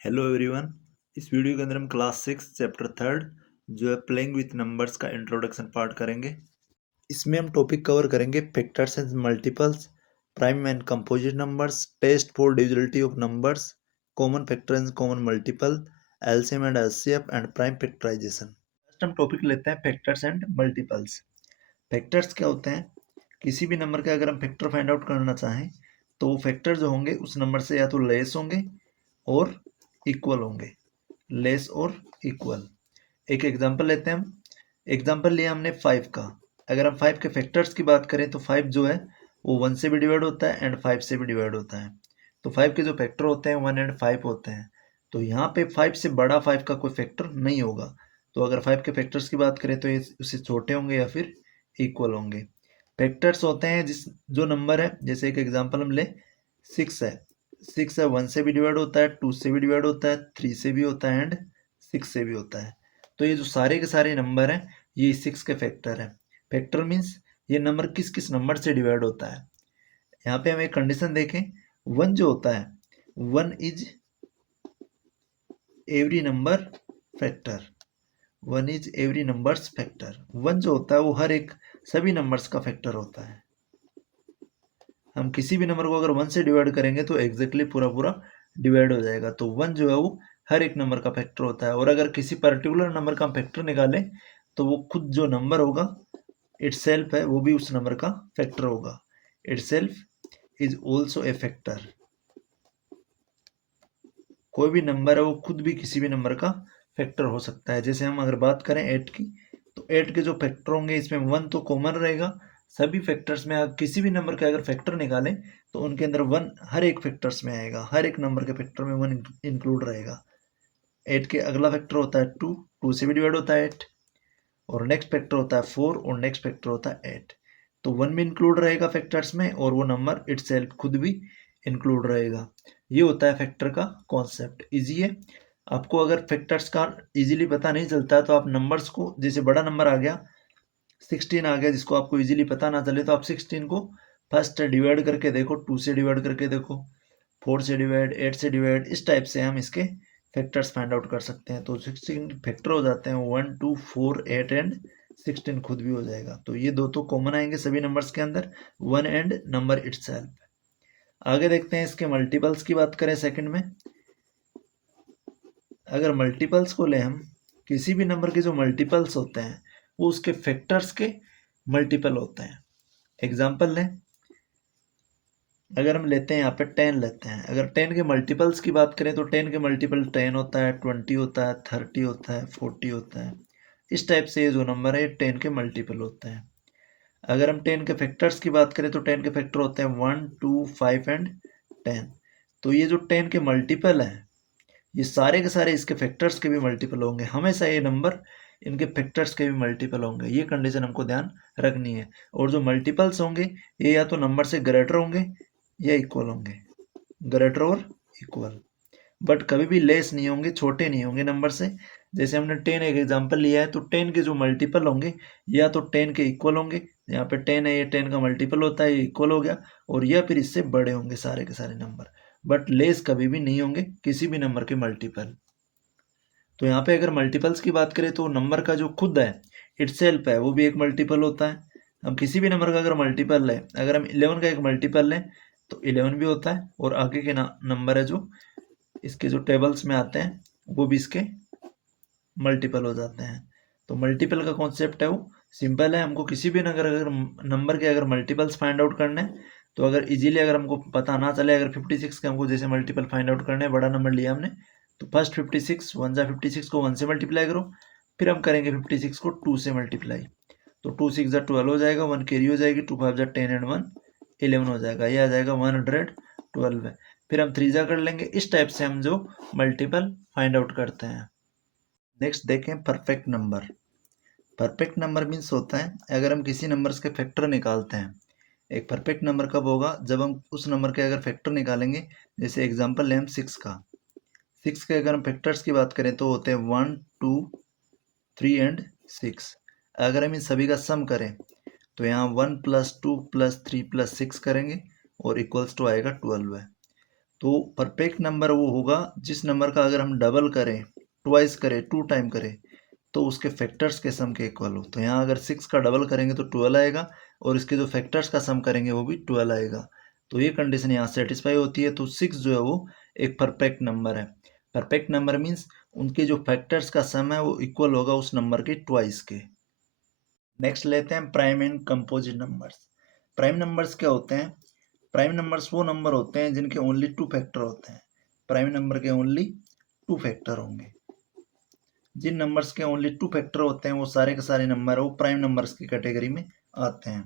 Hello everyone. इस video के अंदर हम क्लास 6 चैप्टर 3 जो है प्लेइंग विथ नंबर्स का इंट्रोडक्शन पार्ट करेंगे। इसमें हम टॉपिक कवर करेंगे factors and multiples, prime and composite numbers, test for divisibility of numbers, common factor and common multiple, LCM and HCF and prime factorisation. First हम topic लेते हैं factors and multiples. Factors क्या होते हैं? किसी भी number का अगर हम फैक्टर फाइंड आउट करना चाहें तो वो फैक्टर जो होंगे उस नंबर से या तो लेस होंगे और इक्वल होंगे। लेस और इक्वल। एक एग्जांपल लेते हैं हम। एग्जांपल लिया हमने 5 का। अगर हम 5 के फैक्टर्स की बात करें तो 5 जो है वो 1 से भी डिवाइड होता है एंड 5 से भी डिवाइड होता है। तो 5 के जो फैक्टर होते हैं 1 एंड 5 होते हैं। तो यहाँ पे 5 से बड़ा 5 का कोई फैक्टर नहीं होगा। तो अगर 5 के फैक्टर्स की बात करें तो ये उससे छोटे होंगे या फिर इक्वल होंगे। फैक्टर्स होते हैं जो नंबर है, जैसे एक एग्जांपल हम ले 6 है। 6 है, 1 से भी डिवाइड होता है, 2 से भी डिवाइड होता है, 3 से भी होता है एंड 6 से भी होता है। तो ये जो सारे के सारे नंबर हैं ये 6 के फैक्टर हैं। फैक्टर मीन्स ये नंबर किस किस नंबर से डिवाइड होता है। यहाँ पे हम एक कंडीशन देखें। 1 जो होता है 1 is every number factor. 1 is every numbers factor. 1 जो होता है वो हर एक सभी नंबर्स का फैक्टर होता है। हम किसी भी नंबर को अगर 1 से डिवाइड करेंगे तो एग्जैक्टली पूरा पूरा डिवाइड हो जाएगा। तो 1 जो है वो हर एक नंबर का फैक्टर होता है। और अगर किसी पर्टिकुलर नंबर का हम फैक्टर निकालें तो वो खुद जो नंबर होगा इटसेल्फ है वो भी उस नंबर का फैक्टर होगा। Itself is also a factor. कोई भी नंबर है वो खुद भी किसी भी नंबर का फैक्टर हो सकता है। जैसे हम अगर बात करें 8 की, तो 8 के जो फैक्टर होंगे इसमें 1 तो कॉमन रहेगा। सभी फैक्टर्स में अगर किसी भी नंबर के अगर फैक्टर निकालें तो उनके अंदर 1 हर एक फैक्टर्स में आएगा। हर एक नंबर के फैक्टर में 1 इंक्लूड रहेगा। 8 के अगला फैक्टर होता है 2, 2 से भी डिवाइड होता है 8। और नेक्स्ट फैक्टर होता है 4 और नेक्स्ट फैक्टर होता है 8। तो 1 भी इंक्लूड रहेगा फैक्टर्स में और वो नंबर इटसेल्फ खुद भी इंक्लूड रहेगा। ये होता है फैक्टर का कॉन्सेप्ट। इजी है। आपको अगर फैक्टर्स का इजीली पता नहीं चलता तो आप नंबर्स को, जैसे बड़ा नंबर आ गया 16 आ गया जिसको आपको इजीली पता ना चले, तो आप 16 को फर्स्ट डिवाइड करके देखो, 2 से डिवाइड करके देखो, 4 से डिवाइड, 8 से डिवाइड। इस टाइप से हम इसके फैक्टर्स फाइंड आउट कर सकते हैं। तो 16 फैक्टर हो जाते हैं 1 2 4 8 एंड 16 खुद भी हो जाएगा। तो ये दो तो कॉमन आएंगे सभी नंबर्स के अंदर, 1 एंड नंबर इटसेल्फ। आगे देखते हैं इसके मल्टीपल्स की बात करें सेकंड में। अगर मल्टीपल्स को ले हम, किसी भी नंबर के जो मल्टीपल्स होते हैं वो उसके फैक्टर्स के मल्टीपल होते हैं। एग्जाम्पल लें, अगर हम लेते हैं यहाँ पे 10 लेते हैं। अगर 10 के मल्टीपल्स की बात करें तो 10 के मल्टीपल 10 होता है, 20 होता है, 30 होता है, 40 होता है। इस टाइप से ये जो नंबर है 10 के मल्टीपल होते हैं। अगर हम 10 के फैक्टर्स की बात करें तो 10 के फैक्टर होते हैं 1 2 5 एंड 10। तो ये जो 10 के मल्टीपल हैं ये सारे के सारे इसके फैक्टर्स के भी मल्टीपल होंगे। हमेशा ये नंबर इनके फैक्टर्स के भी मल्टीपल होंगे। ये कंडीशन हमको ध्यान रखनी है। और जो मल्टीपल्स होंगे ये या तो नंबर से ग्रेटर होंगे या इक्वल होंगे। ग्रेटर और इक्वल, बट कभी भी लेस नहीं होंगे, छोटे नहीं होंगे नंबर से। जैसे हमने 10 एक एग्जांपल लिया है तो 10 के जो मल्टीपल होंगे या तो 10 के इक्वल होंगे, यहाँ पे 10 है ये 10 का मल्टीपल होता है, ये इक्वल हो गया, और या फिर इससे बड़े होंगे सारे के सारे नंबर। बट लेस कभी भी नहीं होंगे किसी भी नंबर के मल्टीपल। तो यहाँ पे अगर मल्टीपल्स की बात करें तो नंबर का जो खुद है इटसेल्फ है वो भी एक मल्टीपल होता है। हम किसी भी नंबर का अगर मल्टीपल लें, अगर हम 11 का एक मल्टीपल लें तो 11 भी होता है, और आगे के नंबर है जो इसके जो टेबल्स में आते हैं वो भी इसके मल्टीपल हो जाते हैं। तो मल्टीपल का कॉन्सेप्ट है वो सिंपल है। हमको किसी भी अगर नंबर के अगर मल्टीपल्स फाइंड आउट करने हैं तो अगर इजीली अगर हमको पता ना चले, अगर 56 के हमको जैसे मल्टीपल फाइंड आउट करने हैं, बड़ा नंबर लिया हमने, तो फर्स्ट 56 1 जा 56 को 1 से मल्टीप्लाई करो, फिर हम करेंगे 56 को 2 से मल्टीप्लाई। तो 2 6 जा 12 हो जाएगा, 1 कैरी हो जाएगी, 2 5 जा 10 एंड 1 11 हो जाएगा। ये आ जाएगा 112 है। फिर हम 3 जा कर लेंगे। इस टाइप से हम जो मल्टीपल फाइंड आउट करते हैं। नेक्स्ट देखें perfect number. Perfect number means होता है अगर हम किसी नंबर्स के फैक्टर निकालते हैं। एक परफेक्ट नंबर कब होगा? जब हम उस नंबर के अगर फैक्टर निकालेंगे। जैसे एग्जांपल लें हम 6 का। 6 के अगर हम फैक्टर्स की बात करें तो होते हैं 1 2 3 एंड 6। अगर हम इन सभी का सम करें तो यहाँ 1 + 2 + 3 + 6 करेंगे और इक्वल्स टू आएगा 12 है। तो परफेक्ट नंबर वो होगा जिस नंबर का अगर हम डबल करें, ट्वाइस करें, 2 टाइम करें, तो उसके फैक्टर्स के सम के इक्वल हो। तो यहाँ अगर 6 का डबल करेंगे तो 12 आएगा और इसके जो फैक्टर्स का सम करेंगे वो भी 12 आएगा। तो ये कंडीशन यहाँ सेटिस्फाई होती है। तो 6 जो है वो एक परफेक्ट नंबर है। परफेक्ट नंबर मीन्स उनके जो फैक्टर्स का सम है वो इक्वल होगा उस नंबर के ट्वाइस के। नेक्स्ट लेते हैं prime and composite numbers. Prime numbers क्या होते हैं? प्राइम नंबर्स वो नंबर होते हैं जिनके ओनली 2 फैक्टर होते हैं। प्राइम नंबर के ओनली 2 फैक्टर होंगे। जिन नंबर्स के ओनली 2 फैक्टर होते हैं वो सारे के सारे नंबर वो प्राइम नंबर्स की कैटेगरी में आते हैं।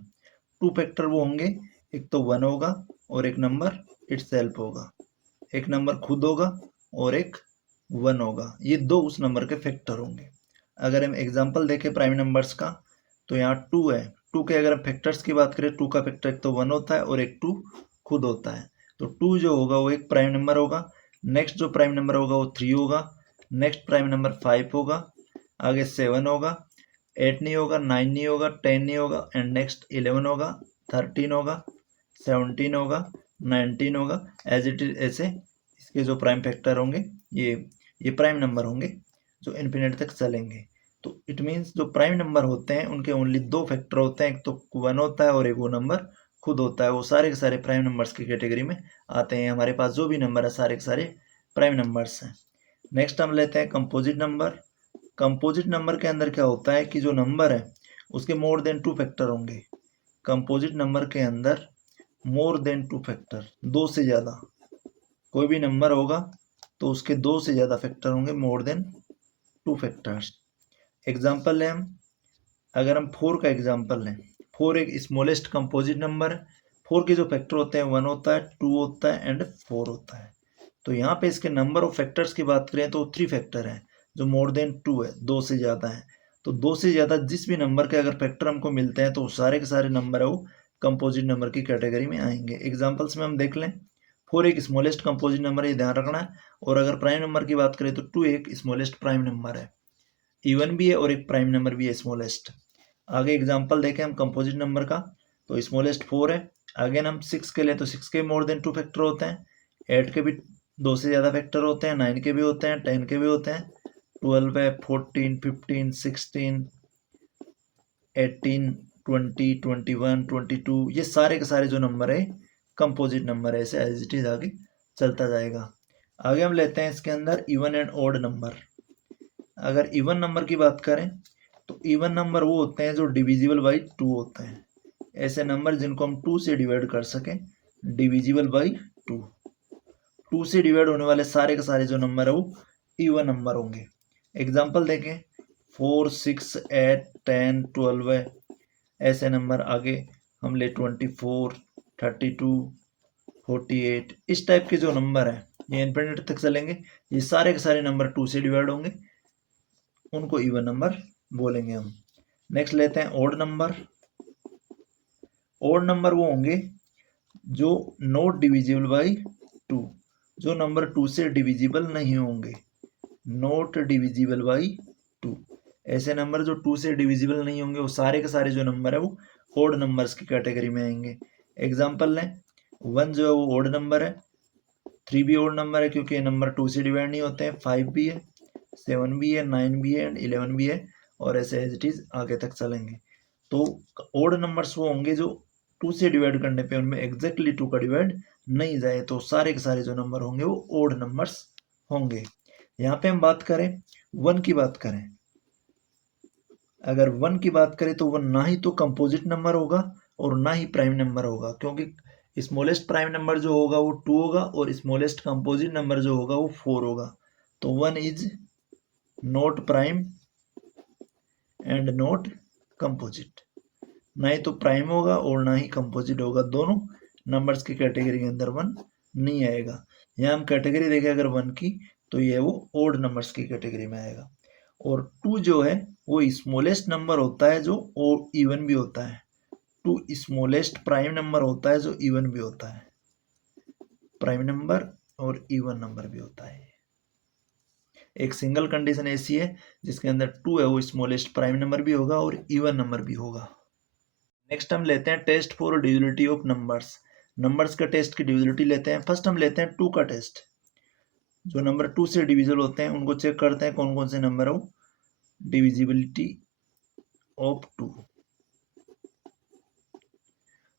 2 फैक्टर वो होंगे, एक तो 1 होगा और एक नंबर इटसेल्फ होगा। एक नंबर खुद होगा और एक 1 होगा। ये दो उस नंबर के फैक्टर होंगे। अगर हम एग्जांपल देखें प्राइम नंबर्स का, तो यहाँ 2 है। 2 के अगर हम फैक्टर्स की बात करें, 2 का फैक्टर एक तो 1 होता है और एक 2 खुद होता है। तो 2 जो होगा वो एक प्राइम नंबर होगा। नेक्स्ट जो प्राइम नंबर होगा वो 3 होगा। नेक्स्ट प्राइम नंबर 5 होगा। आगे 7 होगा, 8 नहीं होगा, 9 नहीं होगा, 10 नहीं होगा एंड नेक्स्ट 11 होगा, 13 होगा, 17 होगा, 19 होगा। एज इट इज ऐसे इसके जो प्राइम फैक्टर होंगे ये प्राइम नंबर होंगे जो इन्फिनिटी तक चलेंगे। तो इट मीन्स जो प्राइम नंबर होते हैं उनके ओनली 2 फैक्टर होते हैं, एक तो 1 होता है और एक वो नंबर खुद होता है। वो सारे के सारे प्राइम नंबर्स की कैटेगरी में आते हैं। हमारे पास जो भी नंबर है सारे के सारे प्राइम नंबर्स हैं। नेक्स्ट हम लेते हैं कंपोजिट नंबर। कंपोजिट नंबर के अंदर क्या होता है कि जो नंबर है उसके मोर देन 2 फैक्टर होंगे। कंपोजिट नंबर के अंदर मोर देन 2 फैक्टर, 2 से ज़्यादा कोई भी नंबर होगा तो उसके 2 से ज़्यादा फैक्टर होंगे, मोर देन 2 फैक्टर्स। एग्जाम्पल लें हम, अगर हम 4 का एग्जाम्पल लें, 4 एक स्मॉलेस्ट कंपोजिट नंबर है। 4 के जो फैक्टर होते हैं 1 होता है, 2 होता है एंड 4 होता है। तो यहाँ पे इसके नंबर ऑफ फैक्टर्स की बात करें तो 3 फैक्टर हैं जो मोर देन 2 है, 2 से ज़्यादा है। तो 2 से ज़्यादा जिस भी नंबर के अगर फैक्टर हमको मिलते हैं तो सारे के सारे नंबर है वो कंपोजिट नंबर की कैटेगरी में आएंगे। एग्जाम्पल्स में हम देख लें, 4 एक स्मॉलेस्ट कंपोजिट नंबर है, ये ध्यान रखना है। और अगर प्राइम नंबर की बात करें तो 2 एक स्मॉलेस्ट प्राइम नंबर है, इवन भी है और एक प्राइम नंबर भी है स्मॉलेस्ट। आगे एग्जाम्पल देखें हम कंपोजिट नंबर का, तो स्मॉलेस्ट 4 है। आगे हम 6 के लिए तो 6 के मोर देन 2 फैक्टर होते हैं, 8 के भी 2 से ज़्यादा फैक्टर होते हैं, 9 के भी होते हैं, 10 के भी होते हैं, 12 है, 14, 15, 16, 18, 20, 21, 22, ये सारे के सारे जो नंबर है कंपोजिट नंबर है। ऐसे एज इट इज आगे चलता जाएगा। आगे हम लेते हैं इसके अंदर इवन एंड ऑड नंबर। अगर इवन नंबर की बात करें तो इवन नंबर वो होते हैं जो डिविजिबल बाई 2 होते हैं। ऐसे नंबर जिनको हम 2 से डिवाइड कर सकें, डिविजिबल बाई 2। 2 से डिवाइड होने वाले सारे के सारे जो नंबर है वो इवन नंबर होंगे। एग्जाम्पल देखें, 4, 6, 8, 10, 12 है। ऐसे नंबर आगे हम ले 24, 32, 48, इस टाइप के जो नंबर है ये इन्फिनिटी तक चलेंगे। ये सारे के सारे नंबर 2 से डिवाइड होंगे, उनको इवन नंबर बोलेंगे हम। नेक्स्ट लेते हैं ओड नंबर। ओड नंबर वो होंगे जो नॉट डिविजिबल बाई 2, जो नंबर 2 से डिविजिबल नहीं होंगे, नॉट डिविजिबल बाई 2। ऐसे नंबर जो 2 से डिविजिबल नहीं होंगे वो सारे के सारे जो नंबर है वो ओड नंबर्स की कैटेगरी में आएंगे। एग्जाम्पल लें, 1 जो है वो ओड नंबर है, 3 भी ओड नंबर है क्योंकि ये नंबर 2 से डिवाइड नहीं होते हैं, 5 भी है, 7 भी है, 9 भी है एंड 11 भी है, और ऐसे एज इट इज आगे तक चलेंगे। तो ओड नंबर्स वो होंगे जो 2 से डिवाइड करने पे उनमें एग्जैक्टली 2 का डिवाइड नहीं जाए, तो सारे के सारे जो नंबर होंगे वो ओड नंबर्स होंगे। यहाँ पे हम बात करें 1 की बात करें, अगर 1 की बात करें तो 1 ना ही तो कंपोजिट नंबर होगा और ना ही प्राइम नंबर होगा, क्योंकि स्मॉलेस्ट प्राइम नंबर जो होगा वो 2 होगा और स्मॉलेस्ट कंपोजिट नंबर जो होगा वो 4 होगा। तो 1 is not prime and not composite, ना ही तो प्राइम होगा और ना ही कंपोजिट होगा, दोनों नंबर्स की कैटेगरी के अंदर 1 नहीं आएगा। यहाँ हम कैटेगरी देखें अगर 1 की, तो ये वो ओड नंबर्स की कैटेगरी में आएगा। और 2 जो है वो स्मॉलेस्ट नंबर होता है जो इवन भी होता है। 2 स्मॉलेस्ट प्राइम नंबर होता है जो इवन भी होता है, प्राइम नंबर और इवन नंबर भी होता है। एक सिंगल कंडीशन ऐसी है जिसके अंदर 2 है वो स्मॉलेस्ट प्राइम नंबर भी होगा और इवन नंबर भी होगा। नेक्स्ट हम लेते हैं test for divisibility of numbers. Numbers का टेस्ट की डिविजिबिलिटी लेते हैं। फर्स्ट हम लेते हैं 2 का टेस्ट। जो नंबर 2 से डिविजिबल होते हैं उनको चेक करते हैं कौन कौन से नंबर हो डिविजिबिलिटी ऑफ 2।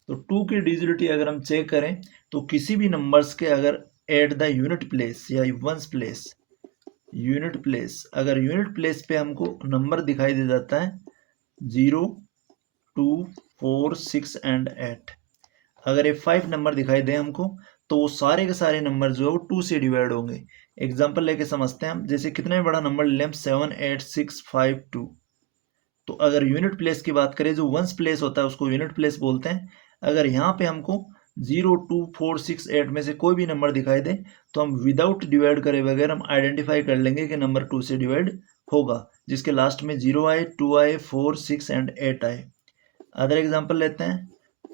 तो 2 की डिविजिबिलिटी अगर हम चेक करें तो किसी भी नंबर्स के अगर एट द यूनिट प्लेस या वंस प्लेस, यूनिट प्लेस, अगर यूनिट प्लेस पे हमको नंबर दिखाई दे जाता है 0, 2, 4, 6 एंड 8, अगर ये 5 नंबर दिखाई दे हमको तो वो सारे के सारे नंबर जो है वो 2 से डिवाइड होंगे। एग्जाम्पल लेके समझते हैं हम, जैसे कितना भी बड़ा नंबर ले लें 7, 8, 6, 5, 2। तो अगर यूनिट प्लेस की बात करें, जो वंस प्लेस होता है उसको यूनिट प्लेस बोलते हैं। अगर यहाँ पे हमको 0, 2, 4, 6, 8 में से कोई भी नंबर दिखाई दे तो हम विदाउट डिवाइड करे बगैर हम आइडेंटिफाई कर लेंगे कि नंबर 2 से डिवाइड होगा, जिसके लास्ट में 0 आए, 2 आए, 4, 6 एंड 8 आए। अदर एग्जाम्पल लेते हैं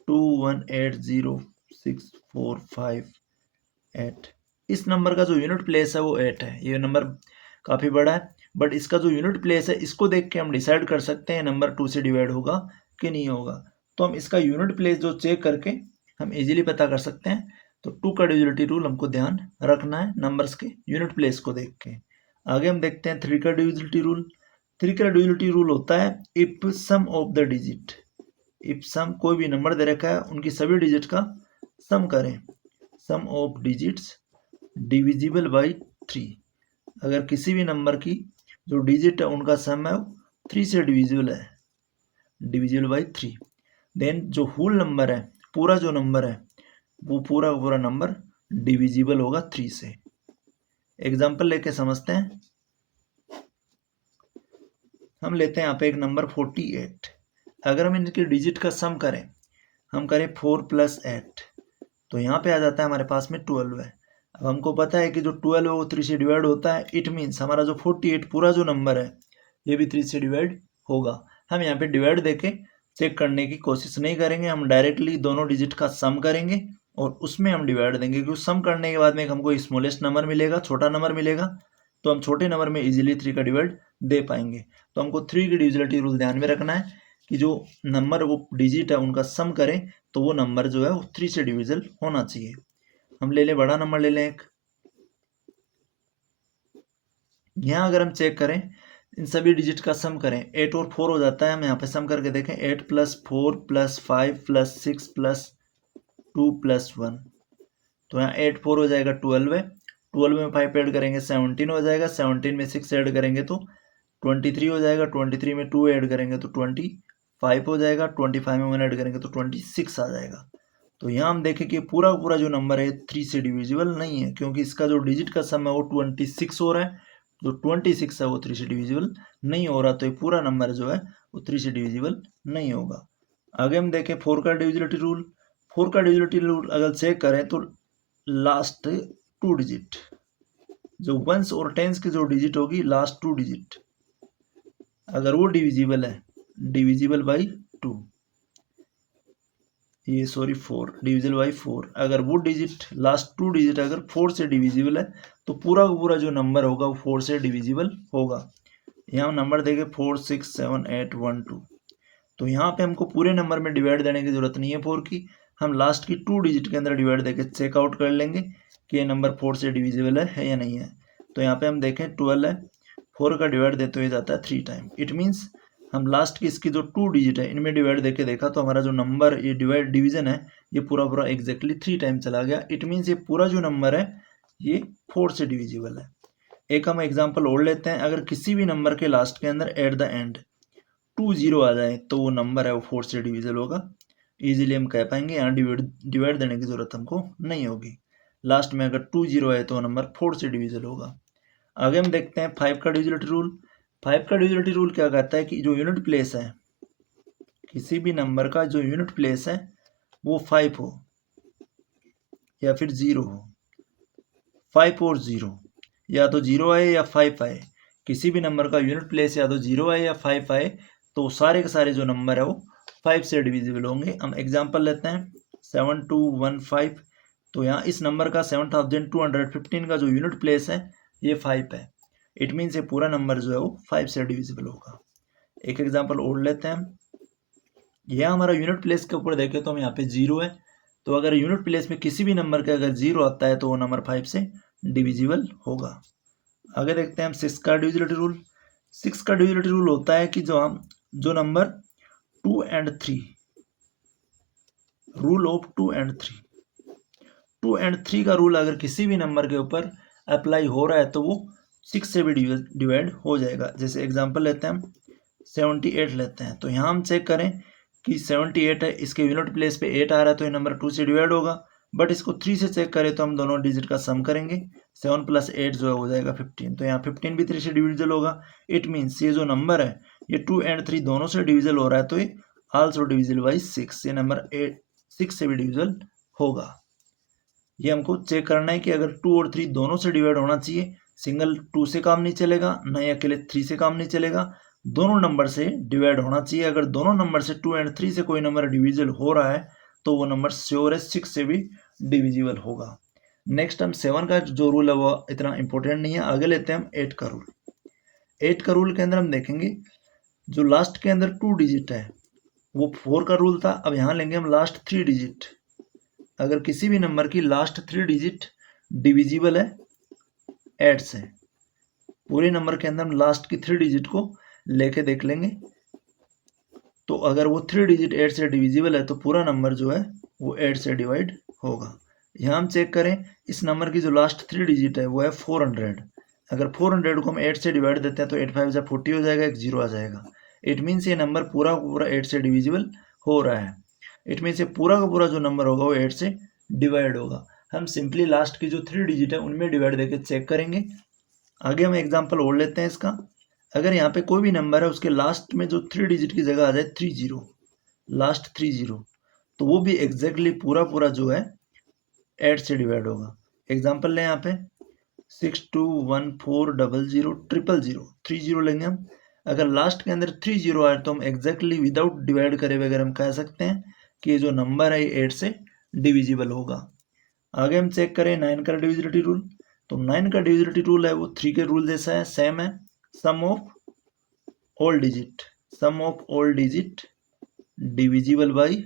2, 1, 8, 0, 6, 4, 5, 8। इस नंबर का जो यूनिट प्लेस है वो 8 है। ये नंबर काफ़ी बड़ा है, बट इसका जो यूनिट प्लेस है इसको देख के हम डिसाइड कर सकते हैं नंबर 2 से डिवाइड होगा कि नहीं होगा। तो हम इसका यूनिट प्लेस जो चेक करके हम इजीली पता कर सकते हैं। तो 2 का डिविजिबिलिटी रूल हमको ध्यान रखना है नंबर्स के यूनिट प्लेस को देख के। आगे हम देखते हैं 3 का डिविजिबिलिटी रूल। 3 का डिविजिबिलिटी रूल होता है if sum of the digit, if sum कोई भी नंबर दे रखा है उनकी सभी डिजिट का सम करें, सम ऑफ डिजिट्स डिविजिबल बाई 3। अगर किसी भी नंबर की जो डिजिट है उनका सम है 3 से डिविजिबल है, डिविजिबल बाई 3, देन जो होल नंबर है, पूरा जो नंबर है वो पूरा पूरा नंबर डिविजिबल होगा 3 से। एग्जाम्पल लेके समझते हैं। हम लेते हैं यहाँ पे एक नंबर 48। अगर हम इनके डिजिट का सम करें, हम करें 4 + 8, तो यहाँ पे आ जाता है हमारे पास में 12 है। अब हमको पता है कि जो 12 है वो 3 से डिवाइड होता है। इट मीन्स हमारा जो 48 पूरा जो नंबर है ये भी 3 से डिवाइड होगा। हम यहाँ पे डिवाइड देके चेक करने की कोशिश नहीं करेंगे, हम डायरेक्टली दोनों डिजिट का सम करेंगे और उसमें हम डिवाइड देंगे, क्योंकि सम करने के बाद में हमको स्मॉलेस्ट नंबर मिलेगा, छोटा नंबर मिलेगा, तो हम छोटे नंबर में इजीली 3 का डिवाइड दे पाएंगे। तो हमको 3 की डिविजिबिलिटी रूल ध्यान में रखना है कि जो नंबर वो डिजिट है उनका सम करें तो वो नंबर जो है वो 3 से डिविजिबल होना चाहिए। हम ले लें बड़ा नंबर ले लें एक। यहाँ अगर हम चेक करें इन सभी डिजिट का सम करें 8 और 4 हो जाता है। हम यहाँ पे सम करके देखें 8 + 4 + 5 + 6 + 2 + 1, तो यहाँ 8 4 हो जाएगा 12 है, 12 में 5 ऐड करेंगे 17 हो जाएगा, 17 में 6 ऐड करेंगे तो 23 हो जाएगा, 23 में 2 ऐड करेंगे तो 25 हो जाएगा, 25 में 1 ऐड करेंगे तो 26 आ जाएगा। तो यहाँ हम देखें कि पूरा पूरा जो नंबर है 3 से डिविजिबल नहीं है, क्योंकि इसका जो डिजिट का सम है वो 26 हो रहा है। जो 26 है वो 3 से डिविजिबल नहीं हो रहा, तो ये पूरा नंबर जो है वो 3 से डिविजिबल नहीं होगा। आगे हम देखें 4 का डिविजिबिलिटी रूल। 4 का डिविजिबिलिटी रूल अगर चेक करें तो लास्ट 2 डिजिट, जो वंस और टेंस की जो डिजिट होगी लास्ट 2 डिजिट, अगर वो डिविजिबल है, डिविजिबल बाई 2, ये सॉरी 4, डिविजिबल बाई 4, अगर वो डिजिट लास्ट 2 डिजिट अगर 4 से डिविजिबल है तो पूरा का पूरा जो नंबर होगा वो 4 से डिविजिबल होगा। यहाँ नंबर देंगे 4, 6, 7, 8, 1, 2, तो यहाँ पे हमको पूरे नंबर में डिवाइड देने की जरूरत नहीं है 4 की, हम लास्ट की 2 डिजिट के अंदर डिवाइड देके चेकआउट कर लेंगे कि ये नंबर 4 से डिविजिबल है या नहीं है। तो यहाँ पे हम देखें 12 है, 4 का डिवाइड देते हुए जाता है 3 टाइम। इट मीन्स हम लास्ट की इसकी जो 2 डिजिट है इनमें डिवाइड देके देखा तो हमारा जो नंबर ये डिवीजन है ये पूरा पूरा एग्जैक्टली 3 टाइम चला गया। इट मीन्स ये पूरा जो नंबर है ये 4 से डिविजिबल है। एक हम एग्जाम्पल और लेते हैं। अगर किसी भी नंबर के लास्ट के अंदर एट द एंड 2 0 आ जाए तो वो नंबर है वो 4 से डिविजिबल होगा। इजीली हम कह पाएंगे यहाँ डिवाइड देने की जरूरत हमको नहीं होगी। लास्ट में अगर 2 0 है तो नंबर 4 से डिविजिबल होगा। आगे हम देखते हैं 5 का डिविजिबिलिटी रूल। 5 का डिविजिबिलिटी रूल क्या कहता है कि जो यूनिट प्लेस है, किसी भी नंबर का जो यूनिट प्लेस है वो 5 हो या फिर 0 हो, 5 और 0, या तो 0 आए या 5 आए, किसी भी नंबर का यूनिट प्लेस या तो 0 आए या 5 आए तो सारे के सारे जो नंबर है वो 5 से डिविजिबल होंगे। हम एग्जांपल लेते हैं 7215, तो यहाँ इस नंबर का 7215 का जो यूनिट प्लेस है ये 5 है। इट मीन्स ये पूरा नंबर जो है वो 5 से डिविजिबल होगा। एक एग्जांपल और लेते हैं हम। यह हमारा यूनिट प्लेस के ऊपर देखें तो हम यहाँ पे 0 है, तो अगर यूनिट प्लेस में किसी भी नंबर का अगर 0 आता है तो वो नंबर 5 से डिविजिबल होगा। आगे देखते हैं हम 6 का डिविजिबिलिटी रूल। 6 का डिविजिबिलिटी रूल होता है कि जो number 2 and 3, rule of 2 and 3, 2 and 3 का रूल अगर किसी भी नंबर के ऊपर अप्लाई हो रहा है तो वो 6 से भी डिवाइड हो जाएगा। जैसे एग्जांपल लेते हैं हम 78 लेते हैं, तो यहाँ हम चेक करें कि 78 है, इसके यूनिट प्लेस पे 8 आ रहा है तो ये नंबर 2 से डिवाइड होगा। बट इसको 3 से चेक करें तो हम दोनों डिजिट का सम करेंगे, 7 + 8 जो है हो जाएगा 15, तो यहाँ 15 भी 3 से डिविजिबल होगा। इट मीन्स ये जो नंबर है ये 2 एंड 3 दोनों से डिविजिबल हो रहा है, तो ये आल्सो डिविजिबल बाई 6, ये नंबर 6 से भी डिविजिबल होगा। ये हमको चेक करना है कि अगर 2 और 3 दोनों से डिवाइड होना चाहिए, सिंगल 2 से काम नहीं चलेगा, ना ही अकेले 3 से काम नहीं चलेगा, दोनों नंबर से डिवाइड होना चाहिए। अगर दोनों नंबर से 2 एंड 3 से कोई नंबर डिविजिबल हो रहा है तो वो नंबर श्योर है 6 से भी डिविजिबल होगा। नेक्स्ट हम 7 का जो रूल है वो इतना इंपॉर्टेंट नहीं है। आगे लेते हैं हम 8 का रूल। 8 का रूल के अंदर हम देखेंगे जो लास्ट के अंदर 2 डिजिट है वो 4 का रूल था। अब यहाँ लेंगे हम लास्ट 3 डिजिट। अगर किसी भी नंबर की लास्ट 3 डिजिट डिविजिबल है 8 से, पूरे नंबर के अंदर हम लास्ट की 3 डिजिट को लेके देख लेंगे, तो अगर वो 3 डिजिट 8 से डिविजिबल है तो पूरा नंबर जो है वो 8 से डिवाइड होगा। यहाँ हम चेक करें इस नंबर की जो लास्ट 3 डिजिट है वो है 400। अगर 400 को हम 8 से डिवाइड देते हैं तो 8 5 40 हो जाएगा, एक 0 आ जाएगा। इट मीन्स ये नंबर पूरा का पूरा 8 से डिविजिबल हो रहा है। इट मीन्स ये पूरा का पूरा जो नंबर होगा वो 8 से डिवाइड होगा। हम सिंपली लास्ट की जो 3 डिजिट है उनमें डिवाइड देके चेक करेंगे। आगे हम एग्जांपल और लेते हैं इसका। अगर यहाँ पे कोई भी नंबर है उसके लास्ट में जो 3 डिजिट की जगह आ जाए 30, लास्ट 30, तो वो भी एग्जैक्टली पूरा पूरा जो है 8 से डिवाइड होगा। एग्जांपल लें यहाँ पे 6214000000, 30 लेंगे हम। अगर लास्ट के अंदर 30 आए तो हम एग्जैक्टली विदाउट डिवाइड करे बगैर हम कह सकते हैं कि ये जो नंबर है ये 8 से डिविजिबल होगा। आगे हम चेक करें 9 का डिविजिबिलिटी रूल। तो 9 का डिविजिबिलिटी रूल है वो 3 के रूल जैसा है, सेम है। Sum of all digit, sum of all digit divisible by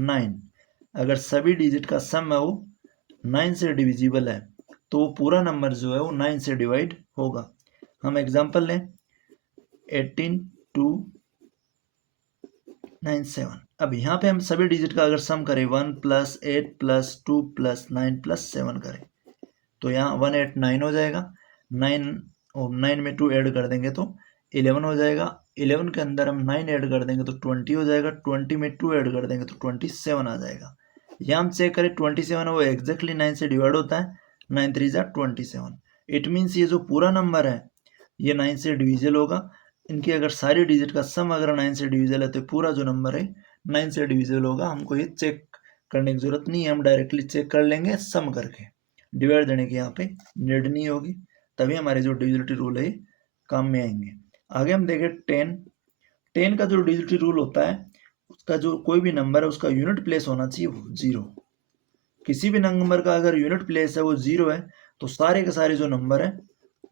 9। अगर सभी डिजिट का सम है वो 9 से डिविजिबल है तो वो पूरा नंबर जो है वो 9 से डिवाइड होगा। हम एग्जांपल लें 18297। अब यहाँ पे हम सभी डिजिट का अगर सम करें 1 + 8 + 2 + 9 + 7 करें तो यहाँ 189 हो जाएगा। 9 और 9 में 2 ऐड कर देंगे तो 11 हो जाएगा। 11 के अंदर हम 9 ऐड कर देंगे तो 20 हो जाएगा। 20 में 2 ऐड कर देंगे तो 27 आ जाएगा। यहाँ हम चेक करें 27 है वो एग्जैक्टली 9 से डिवाइड होता है, 9 3 = 27। इट मीन्स ये जो पूरा नंबर है ये 9 से डिविजिबल होगा। इनकी अगर सारी डिजिट का सम अगर 9 से डिविजिबल है तो पूरा जो नंबर है 9 से डिविजिबल होगा। हमको ये चेक करने की जरूरत नहीं है, हम डायरेक्टली चेक कर लेंगे सम करके, डिवाइड देने की यहाँ पे नीड नहीं होगी, तभी हमारे जो डिविजिबिलिटी रूल है काम में आएंगे। आगे हम देखें 10 का जो डिविजिबिलिटी रूल होता है उसका जो कोई भी नंबर है उसका यूनिट प्लेस होना चाहिए 0। किसी भी नंबर का अगर यूनिट प्लेस है वो 0 है तो सारे के सारे जो नंबर है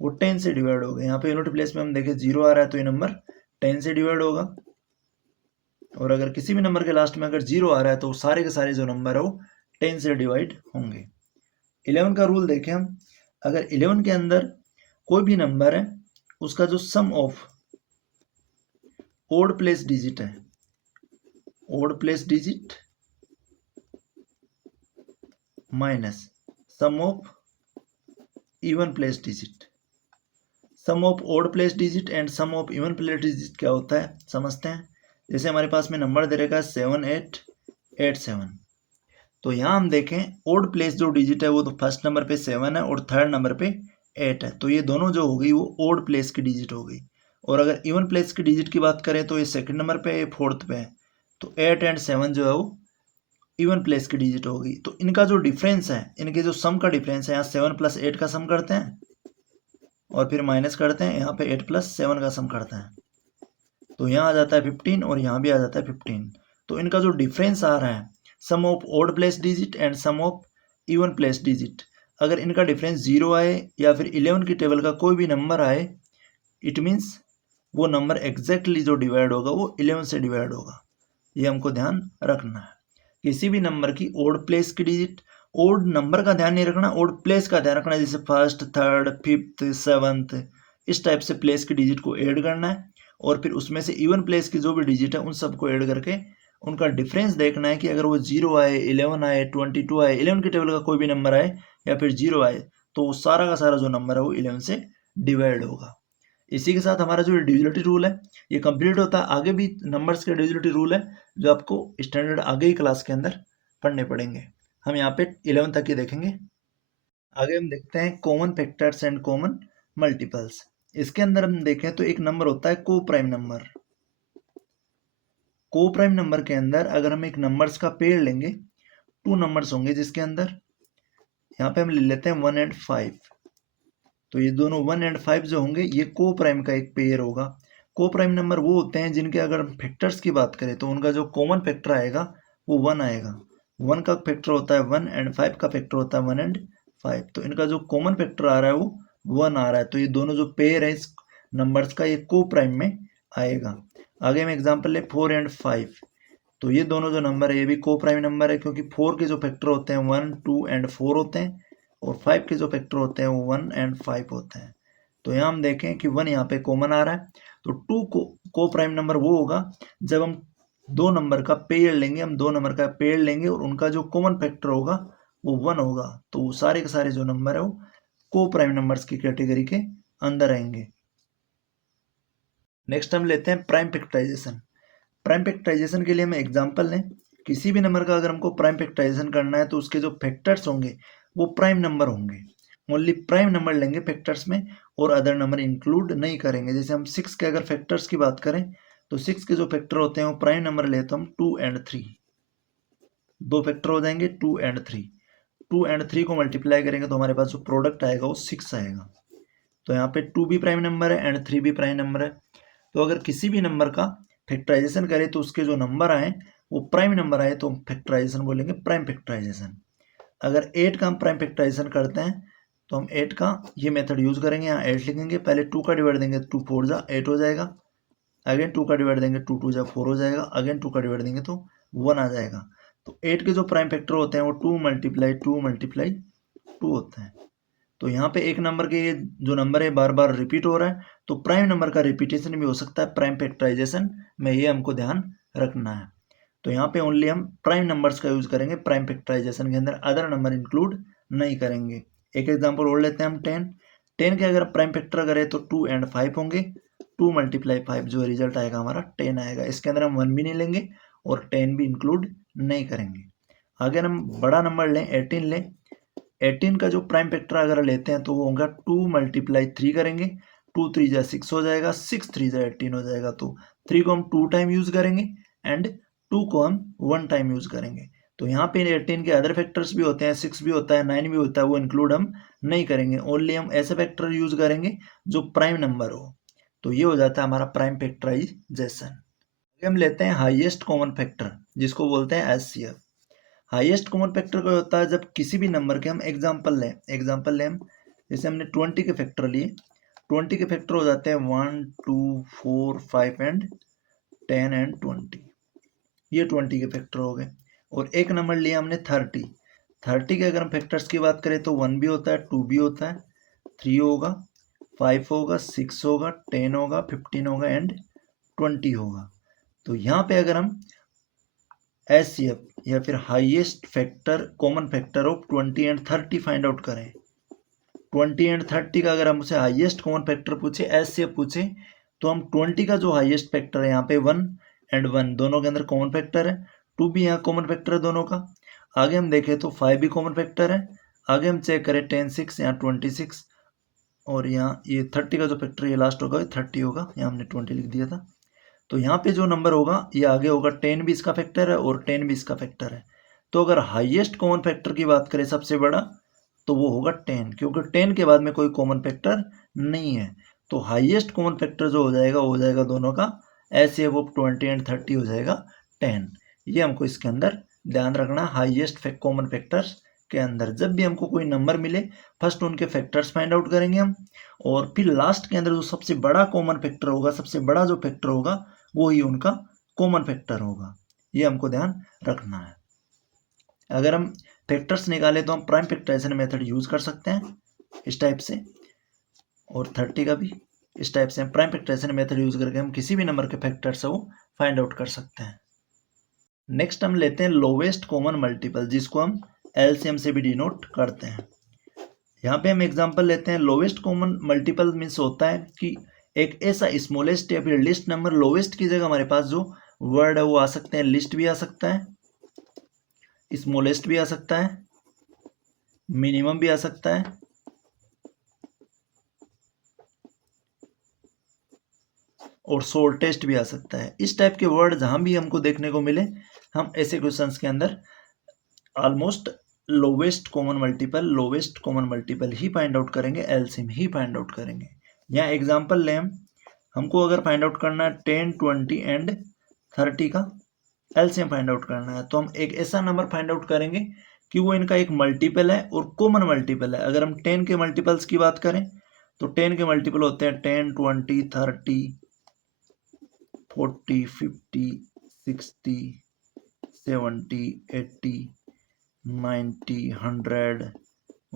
वो 10 से डिवाइड हो गए। यहाँ पे यूनिट प्लेस में हम देखें 0 आ रहा है तो ये नंबर 10 से डिवाइड होगा। और अगर किसी भी नंबर के लास्ट में अगर 0 आ रहा है तो सारे के सारे जो नंबर है वो 10 से डिवाइड होंगे। 11 का रूल देखें हम। अगर 11 के अंदर कोई भी नंबर है उसका जो sum of odd place digit है, odd place digit minus sum of even place digit. Sum of odd place digit and sum of even place digit क्या होता है समझते हैं। जैसे हमारे पास में नंबर दे रखा है 7887, तो यहाँ हम देखें ओड प्लेस जो डिजिट है वो तो फर्स्ट नंबर पे 7 है और थर्ड नंबर पे 8 है, तो ये दोनों जो हो गई वो ओड प्लेस की डिजिट हो गई। और अगर इवन प्लेस की डिजिट की बात करें तो ये सेकंड नंबर पे है, फोर्थ पे है, तो 8 एंड 7 जो है वो इवन प्लेस की डिजिट होगी। तो इनका जो डिफरेंस है, इनके जो सम का डिफरेंस है, यहाँ 7 + 8 का सम करते हैं और फिर माइनस करते हैं, यहाँ पे 8 + 7 का सम करते हैं, तो यहाँ आ जाता है 15 और यहाँ भी आ जाता है 15। तो इनका जो डिफरेंस आ रहा है sum of odd place digit and sum of even place digit, अगर इनका डिफरेंस 0 आए या फिर 11 की टेबल का कोई भी नंबर आए, इट मीन्स वो नंबर एग्जैक्टली जो डिवाइड होगा वो 11 से डिवाइड होगा। ये हमको ध्यान रखना है। किसी भी नंबर की ओड प्लेस की डिजिट, ओड नंबर का ध्यान नहीं रखना, ओड प्लेस का ध्यान रखना, जैसे फर्स्ट, थर्ड, फिफ्थ, सेवंथ, इस टाइप से प्लेस की डिजिट को ऐड करना है और फिर उसमें से इवन प्लेस की जो भी डिजिट है उन सबको ऐड करके उनका डिफरेंस देखना है कि अगर वो 0 आए, 11 आए, 22 आए, 11 की टेबल का कोई भी नंबर आए या फिर 0 आए तो सारा का सारा जो नंबर है वो 11 से डिवाइड होगा। इसी के साथ हमारा जो डिविजिबिलिटी रूल है ये कंप्लीट होता है। आगे भी नंबर्स के डिविजिबिलिटी रूल है जो आपको स्टैंडर्ड आगे ही क्लास के अंदर पढ़ने पड़ेंगे। हम यहाँ पे 11 तक ही देखेंगे। आगे हम देखते हैं common factors and common multiples. इसके अंदर हम देखें तो एक नंबर होता है को प्राइम नंबर। को प्राइम नंबर के अंदर अगर हम एक नंबर्स का पेयर लेंगे, टू नंबर्स होंगे जिसके अंदर यहाँ पे हम ले लेते हैं 1 and 5। तो ये दोनों 1 and 5 जो होंगे ये को प्राइम का एक पेयर होगा। को प्राइम नंबर वो होते हैं जिनके अगर हम फैक्टर्स की बात करें तो उनका जो कॉमन फैक्टर आएगा वो 1 आएगा। 1 का फैक्टर होता है 1 एंड 5 का फैक्टर होता है 1 and 5। तो इनका जो कॉमन फैक्टर आ रहा है वो 1 आ रहा है। तो ये दोनों जो पेयर है इस नंबर्स का ये को प्राइम में आएगा। आगे हम एग्जाम्पल ले 4 and 5। तो ये दोनों जो नंबर है ये भी को प्राइम नंबर है क्योंकि 4 के जो फैक्टर होते हैं 1, 2 and 4 होते हैं और 5 के जो फैक्टर होते हैं वो 1 and 5 होते हैं। तो यहाँ हम देखें कि 1 यहाँ पे कॉमन आ रहा है। तो 2 को प्राइम नंबर वो होगा जब हम दो नंबर का पेयर लेंगे, हम दो नंबर का पेयर लेंगे और उनका जो कॉमन फैक्टर होगा वो 1 होगा। तो वो सारे के सारे जो नंबर है वो को प्राइम नंबर्स की कैटेगरी के अंदर आएंगे। नेक्स्ट हम लेते हैं प्राइम फैक्टराइजेशन। प्राइम फैक्टराइजेशन के लिए हम एग्जांपल लें। किसी भी नंबर का अगर हमको प्राइम फैक्टराइजेशन करना है तो उसके जो फैक्टर्स होंगे वो प्राइम नंबर होंगे। ओनली प्राइम नंबर लेंगे फैक्टर्स में और अदर नंबर इंक्लूड नहीं करेंगे। जैसे हम 6 के अगर फैक्टर्स की बात करें तो 6 के जो फैक्टर होते हैं वो प्राइम नंबर ले तो हम 2 and 3, दो फैक्टर हो जाएंगे 2 and 3। 2 and 3 को मल्टीप्लाई करेंगे तो हमारे पास जो प्रोडक्ट आएगा वो 6 आएगा। तो यहाँ पे 2 भी प्राइम नंबर है एंड 3 भी प्राइम नंबर है। तो अगर किसी भी नंबर का फैक्टराइजेशन करें तो उसके जो नंबर आए वो प्राइम नंबर आए तो फैक्टराइजेशन बोलेंगे प्राइम फैक्टराइजेशन। अगर 8 का हम प्राइम फैक्टराइजेशन करते हैं तो हम 8 का ये मेथड यूज करेंगे। यहाँ 8 लिखेंगे, पहले 2 का डिवाइड देंगे 2 4 जा 8 हो जाएगा, अगेन 2 का डिवाइड देंगे 2 2 जा 4 हो जाएगा, अगेन 2 का डिवाइड देंगे तो 1 आ जाएगा। तो 8 के जो प्राइम फैक्टर होते हैं वो 2 मल्टीप्लाई 2 मल्टीप्लाई 2 होते हैं। तो यहाँ पे एक नंबर के ये जो नंबर है बार बार रिपीट हो रहा है तो प्राइम नंबर का रिपीटेशन भी हो सकता है प्राइम फैक्टराइजेशन में, ये हमको ध्यान रखना है। तो यहाँ पे ओनली हम प्राइम नंबर्स का यूज करेंगे प्राइम फैक्टराइजेशन के अंदर, अदर नंबर इंक्लूड नहीं करेंगे। एक एग्जांपल और लेते हैं हम 10। 10 के अगर प्राइम फैक्टर करें तो 2 and 5 होंगे। 2 मल्टीप्लाई 5 जो रिजल्ट आएगा हमारा 10 आएगा। इसके अंदर हम 1 भी नहीं लेंगे और 10 भी इंक्लूड नहीं करेंगे। अगर हम बड़ा नंबर लें 18 लें, 18 का जो प्राइम फैक्टर अगर लेते हैं तो वो होगा 2 मल्टीप्लाई 3 करेंगे, 2 3 जा 6 हो जाएगा, 6 3 जा 18 हो जाएगा। तो 3 को हम 2 टाइम यूज करेंगे एंड 2 को हम 1 टाइम यूज करेंगे। तो यहाँ पे 18 के अदर फैक्टर्स भी होते हैं, 6 भी होता है, 9 भी होता है, वो इंक्लूड हम नहीं करेंगे। ओनली हम ऐसे फैक्टर यूज करेंगे जो प्राइम नंबर हो। तो ये हो जाता है हमारा प्राइम फैक्टराइजेशन। हम लेते हैं हाईएस्ट कॉमन फैक्टर जिसको बोलते हैं एचसीएफ। हाईएस्ट कॉमन फैक्टर क्या होता है जब किसी भी नंबर के हम एग्जांपल लें हम, जैसे हमने 20 के फैक्टर लिए, 20 के फैक्टर हो जाते हैं 1 2 4 5 एंड 10 एंड 20। ये 20 के फैक्टर हो गए। और एक नंबर लिया हमने 30। 30 के अगर हम फैक्टर्स की बात करें तो 1 भी होता है, 2 भी होता है, 3 होगा, 5 होगा, 6 होगा, 10 होगा, 15 होगा एंड 20 होगा। तो यहाँ पे अगर हम एचसीएफ या फिर highest factor common factor of 20 and 30 find out करें, 20 एंड 30 का अगर हमसे हाईएस्ट कॉमन फैक्टर पूछे, एचसीएफ पूछे, तो हम 20 का जो हाईएस्ट फैक्टर है यहाँ पे 1 एंड 1 दोनों के अंदर कॉमन फैक्टर है, 2 भी यहाँ कॉमन फैक्टर है दोनों का। आगे हम देखें तो 5 भी कॉमन फैक्टर है। आगे हम चेक करें 10 6 यहाँ 26 और यहाँ ये 30 का जो फैक्टर ये लास्ट होगा 30 होगा, यहाँ हमने 20 लिख दिया था। तो यहाँ पे जो नंबर होगा ये आगे होगा 10 भी इसका फैक्टर है और 10 भी इसका फैक्टर है। तो अगर हाईएस्ट कॉमन फैक्टर की बात करें सबसे बड़ा तो वो होगा 10, क्योंकि 10 के बाद में कोई कॉमन फैक्टर नहीं है। तो हाईएस्ट कॉमन फैक्टर जो हो जाएगा वो हो जाएगा दोनों का ऐसे वो 20 एंड 30 हो जाएगा 10। ये हमको इसके अंदर ध्यान रखना। हाईएस्ट कॉमन फैक्टर्स के अंदर जब भी हमको कोई नंबर मिले फर्स्ट उनके फैक्टर्स फाइंड आउट करेंगे हम और फिर लास्ट के अंदर जो सबसे बड़ा कॉमन फैक्टर होगा, सबसे बड़ा जो फैक्टर होगा वो ही उनका कॉमन फैक्टर होगा। ये हमको ध्यान रखना है। अगर हम फैक्टर्स निकाले तो हम प्राइम फैक्टराइजेशन मेथड यूज कर सकते हैं इस टाइप से, और 30 का भी इस टाइप से हम प्राइम फैक्टराइजेशन मेथड यूज करके हम किसी भी नंबर के फैक्टर्स को फाइंड आउट कर सकते हैं। नेक्स्ट हम लेते हैं लोवेस्ट कॉमन मल्टीपल, जिसको हम एलसीएम से भी डिनोट करते हैं। यहाँ पे हम एग्जांपल लेते हैं। लोवेस्ट कॉमन मल्टीपल मीन्स होता है कि एक ऐसा स्मॉलेस्ट या फिर लिस्ट नंबर, लोवेस्ट की जगह हमारे पास जो वर्ड है वो आ सकते हैं, लिस्ट भी आ सकता है, स्मॉलेस्ट भी आ सकता है, मिनिमम भी आ सकता है, और शॉर्टेस्ट भी आ सकता है। इस टाइप के वर्ड जहां भी हमको देखने को मिले, हम ऐसे क्वेश्चंस के अंदर ऑलमोस्ट लोवेस्ट कॉमन मल्टीपल ही फाइंड आउट करेंगे, एलसीएम ही फाइंड आउट करेंगे। यहाँ एग्जांपल लें, हमको अगर फाइंड आउट करना है 10, 20 एंड 30 का एलसीएम फाइंड आउट करना है, तो हम एक ऐसा नंबर फाइंड आउट करेंगे कि वो इनका एक मल्टीपल है और कॉमन मल्टीपल है। अगर हम 10 के मल्टीपल्स की बात करें तो 10 के मल्टीपल होते हैं 10, 20, 30, 40, 50, 60, 70, 80, 90, 100,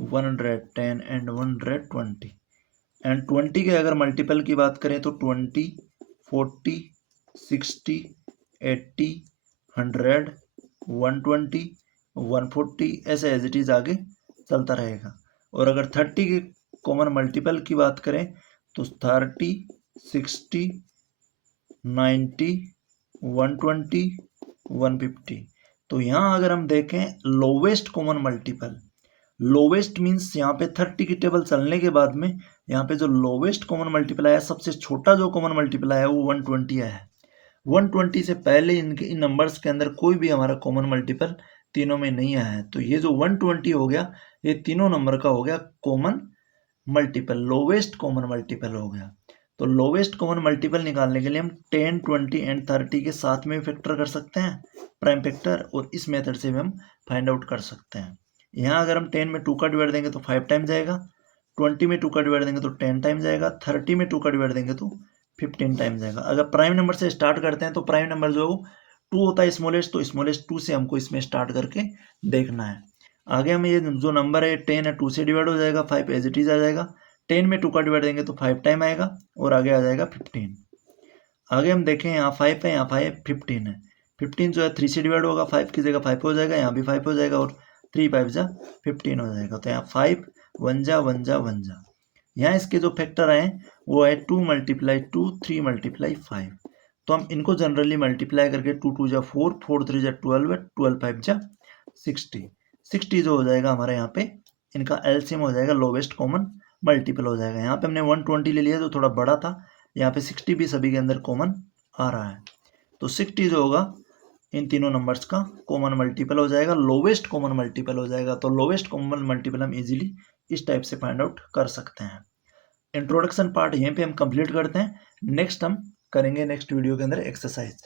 110 एंड 120। एंड 20 के अगर मल्टीपल की बात करें तो 20, 40, 60, 80, 100, 120, 140 ऐसे एज इट इज आगे चलता रहेगा। और अगर 30 के कॉमन मल्टीपल की बात करें तो 30, 60, 90, 120, 150। तो यहाँ अगर हम देखें lowest common multiple, lowest means यहाँ पे 30 की टेबल चलने के बाद में यहाँ पे जो लोवेस्ट कॉमन मल्टीपल आया, सबसे छोटा जो कॉमन मल्टीपल आया वो 120 आया है। 120 से पहले इनके इन नंबर्स के अंदर कोई भी हमारा कॉमन मल्टीपल तीनों में नहीं आया है। तो ये जो 120 हो गया, ये तीनों नंबर का हो गया common multiple, lowest common multiple हो गया। तो लोवेस्ट कॉमन मल्टीपल निकालने के लिए हम 10, 20 एंड 30 के साथ में फैक्टर कर सकते हैं, प्राइम फैक्टर, और इस मेथड से भी हम फाइंड आउट कर सकते हैं। यहाँ अगर हम 10 में 2 का डिवाइड देंगे तो 5 टाइम जाएगा, 20 में 2 का डिवाइड देंगे तो 10 टाइम जाएगा, 30 में 2 का डिवाइड देंगे तो 15 टाइम जाएगा। अगर प्राइम नंबर से स्टार्ट करते हैं तो प्राइम नंबर जो है 2 होता है स्मॉलेस्ट, तो स्मॉलेस्ट 2 से हमको इसमें स्टार्ट करके देखना है। आगे हम ये जो नंबर है 10 है 2 से डिवाइड हो जाएगा, 5 एज इट इज आ जाएगा, 10 में 2 का डिवाइड देंगे तो 5 टाइम आएगा, और आगे आ जाएगा 15। आगे हम देखें यहाँ 5 है, यहाँ 5, 15 है, 15 जो है 3 से डिवाइड होगा, 5 की जगह 5 हो जाएगा, यहाँ भी 5 हो जाएगा, और 3 5 जा 15 हो जाएगा। तो यहाँ 5 1 जा 1 जा 1 जा। यहाँ इसके जो फैक्टर आए वो है 2 × 2, 3 × 5। तो हम इनको जनरली मल्टीप्लाई करके 2 2 जा 4, 4 3 जा 12 है, 12 5 जा 60, 60 जो हो जाएगा हमारे यहाँ पे इनका एलसीएम हो जाएगा, लोवेस्ट कॉमन मल्टीपल हो जाएगा। यहाँ पे हमने 120 ले लिया जो थोड़ा बड़ा था, यहाँ पे 60 भी सभी के अंदर कॉमन आ रहा है। तो 60 जो होगा इन तीनों नंबर्स का कॉमन मल्टीपल हो जाएगा, लोवेस्ट कॉमन मल्टीपल हो जाएगा। तो लोवेस्ट कॉमन मल्टीपल हम इजीली इस टाइप से फाइंड आउट कर सकते हैं। इंट्रोडक्शन पार्ट यहीं पे हम कंप्लीट करते हैं। नेक्स्ट हम करेंगे नेक्स्ट वीडियो के अंदर एक्सरसाइज।